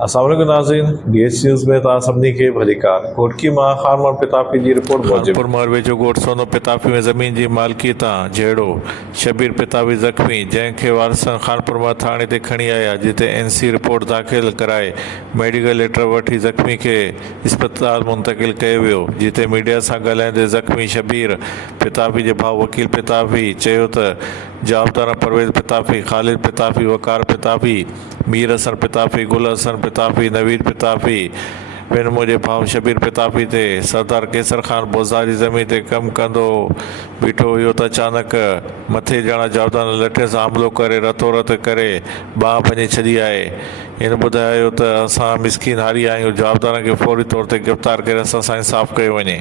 अस्सलाम वालेकुम नाज़रीन, DH न्यूज़ में तव्हां सभिनी खे भलीकार। घोटकी मां खानपुर पिताफी जी रिपोर्ट मूजिब खॉनपुरमहर वेझो ॻोठ सोनो पताफी में ज़मीन जी मालिकी तां जहिड़ो शबीर पताफी ज़ख्मी, जंहिंखे वारसनि खानपुरमहर थाणे ते खणी आया, जिते NC रिपोर्ट दाख़िल कराए मेडिकल लेटर वठी ज़ख्मी खे इस्पताल मुंतक़िल कयो वियो। जिते मीडिया सां ॻाल्हाईंदे ज़ख्मी शबीर पताफी जे भाउ वकील पताफी चयो त जवाबदार परवेज़ पताफी, ख़ालिद पताफी, वकार पताफी, मीर हसन पताफी, गुल हसन पताफी, नवीद पताफी ॿिनि मुंहिंजे भाउ शबीर पताफी ते सरदार केसर खान बोज़ारी ज़मीन ते कमु कंदो बीठो हुयो त अचानक मथे ॼणा जवाबदार लठे सां हमिलो करे रतो रत करे बाहि भञी छॾी आहे। हिन ॿुधायो त असां मिसकिन हारी आहियूं, जवाबदारनि खे फौरी तौर ते गिरफ़्तार करे असां सां इंसाफ़ कयो वञे।